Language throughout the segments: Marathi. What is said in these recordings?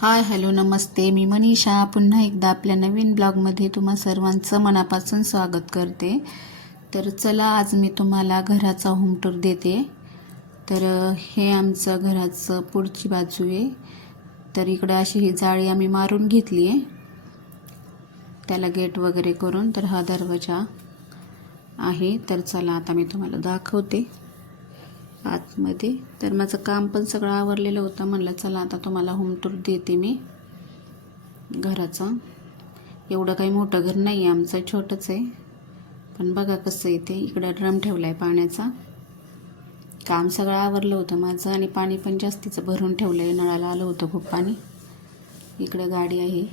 हाय हॅलो नमस्ते, मी मनीषा पुन्हा एकदा आपल्या नवीन ब्लॉगमध्ये तुम्हा सर्वांचं मनापासून स्वागत करते. तर चला, आज मी तुम्हाला घराचा होम टूर देते. तर हे आमचं घराचं पुढची बाजू आहे. तर इकडं अशी ही जाळी आम्ही मारून घेतली आहे, त्याला गेट वगैरे करून. तर हा दरवाजा आहे. तर चला आता मी तुम्हाला दाखवते आतमध्ये. तर माझं काम पण सगळं आवरलेलं होतं, म्हणलं चला आता तुम्हाला होम टूर देते मी घराचं. एवढं काही मोठं घर नाही आहे आमचं, छोटंच आहे. पण बघा कसं आहे ते. इकडं ड्रम ठेवला आहे पाण्याचा. काम सगळं आवरलं होतं माझं आणि पाणी पण जास्तीचं भरून ठेवलं आहे. नळाला आलं होतं खूप पाणी. इकडं गाडी आहे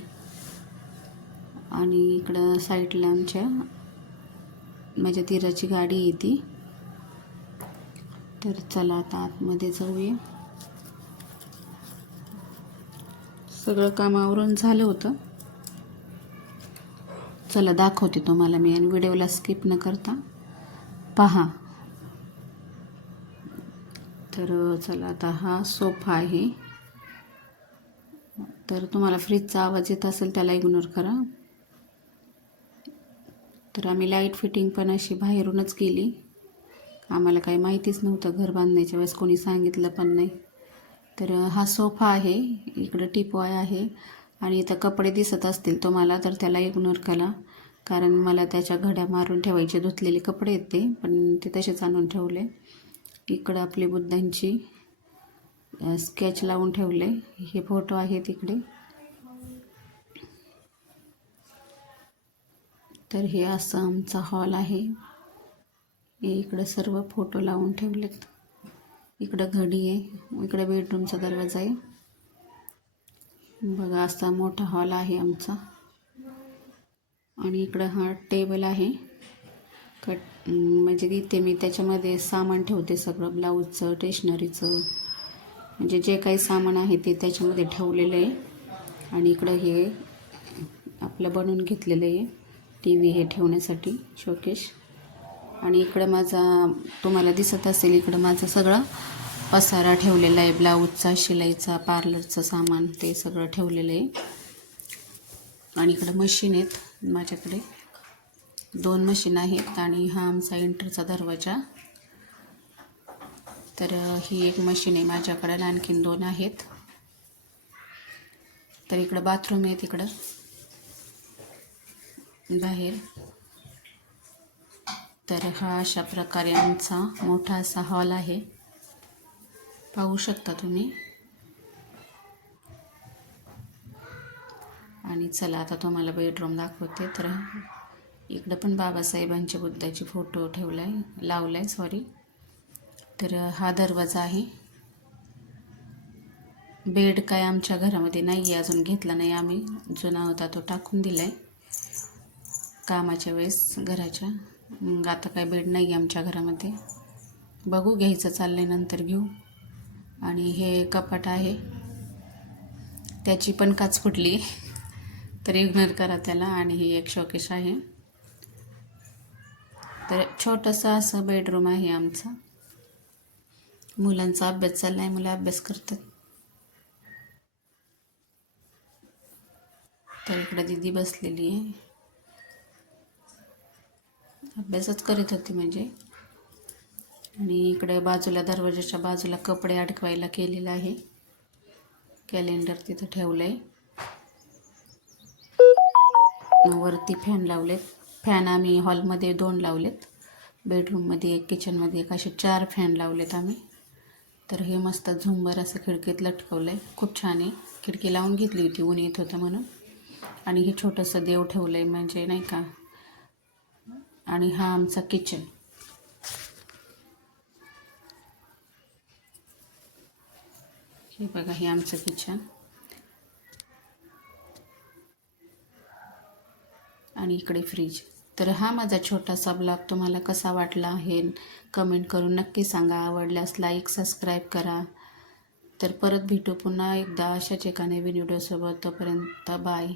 आणि इकडं साईडला आमच्या माझ्या दिराची गाडी आहे ती. तर चला आता आतमध्ये जाऊया. सगळं काम आवरून झालं होतं. चला दाखवते तुम्हाला मी, आणि व्हिडिओला स्किप न करता पहा. तर चला आता हा सोफा आहे. तर तुम्हाला फ्रीजचा आवाज येत असेल त्याला इग्नोर करा. तर आम्ही लाईट फिटिंग पण अशी बाहेरूनच केली. आम्हाला काही माहितीच नव्हतं घर बांधण्याच्या वेळेस, कोणी सांगितलं पण नाही. तर हा सोफा आहे. इकडं टीपॉय आहे आणि इथं कपडे दिसत असतील तुम्हाला, तर त्याला इग्नोर करा. कारण मला त्याच्या घड्या मारून ठेवायचे, धुतलेले कपडे आहेत ते, पण ते तसेच आणून ठेवले. इकडं आपली बुद्धांची स्केच लावून ठेवले. हे फोटो आहेत इकडे. तर हे असं आमचा हॉल आहे. हे इकडं सर्व फोटो लावून ठेवलेत. इकडं घडी आहे. इकडं बेडरूमचा दरवाजा आहे. बघा असा मोठा हॉल आहे आमचा. आणि इकडं हा टेबल आहे. म्हणजे इथे मी त्याच्यामध्ये सामान ठेवते सगळं, ब्लाऊजचं, स्टेशनरीचं, म्हणजे जे काही सामान आहे ते त्याच्यामध्ये ठेवलेलं आहे. आणि इकडं हे आपलं बनवून घेतलेलं आहे TV हे ठेवण्यासाठी शोकेश. आणि इकडं माझा, तुम्हाला दिसत असेल, इकडं माझं सगळं पसारा ठेवलेला आहे. ब्लाऊजचा, शिलाईचा, पार्लरचं सामान ते सगळं ठेवलेलं आहे. आणि इकडं मशीन आहेत माझ्याकडे, 2 मशीन आहेत. आणि हा आमचा एंटरचा दरवाजा. तर ही एक मशीन आहे माझ्याकडे, आणखीन 2 आहेत. तर इकडं बाथरूम आहे तिकडं बाहेर. तर हा अशा प्रकारे आमचा मोठा असा हॉल आहे, पाहू शकता तुम्ही. आणि चला आता तुम्हाला बेडरूम दाखवते. तर इकडं पण बाबासाहेबांच्या बुद्धाची फोटो लावलाय सॉरी. तर हा दरवाजा आहे. बेड काय आमच्या घरामध्ये नाही आहे, अजून घेतला नाही आम्ही. जुना होता तो टाकून दिलाय कामाच्या वेळेस घराच्या. मग आता काय बेड नाही आहे आमच्या घरामध्ये. बघू, घ्यायचं चाललंय, नंतर घेऊ. आणि हे कपाट आहे, त्याची पण काच फुटली, तर इग्नोर करा त्याला. आणि ही एक शोकेश आहे. तर छोटंसं असं बेडरूम आहे आमचा. मुलांचा अभ्यास चाललाय, मुलं अभ्यास करतात. तर इकडं दीदी बसलेली आहे, अभ्यासच करीत होती म्हणजे. आणि इकडे बाजूला, दरवाजाच्या बाजूला कपडे अडकवायला केलेलं आहे. कॅलेंडर तिथं ठेवलंय. वरती फॅन लावलेत. फॅन आम्ही हॉलमध्ये 2 लावलेत, बेडरूममध्ये 1, किचनमध्ये 1, असे 4 फॅन लावलेत आम्ही. तर हे मस्त झुंबर असं खिडकीत लटकवलं आहे, खूप छान आहे. खिडकी लावून घेतली होती, ऊन येत होतं म्हणून. आणि हे छोटंसं देव ठेवलं आहे, म्हणजे नाही का. आणि हा आमचा किचन. हे बघा, हे आमचं किचन. आणि इकडे फ्रीज. तर हा माझा छोटासा ब्लॉग तुम्हाला कसा वाटला हे कमेंट करून नक्की सांगा. आवडल्यास लाईक, सबस्क्राईब करा. तर परत भेटू पुन्हा एकदा अशाच एका नवीन व्हिडिओसोबत. तोपर्यंत बाय.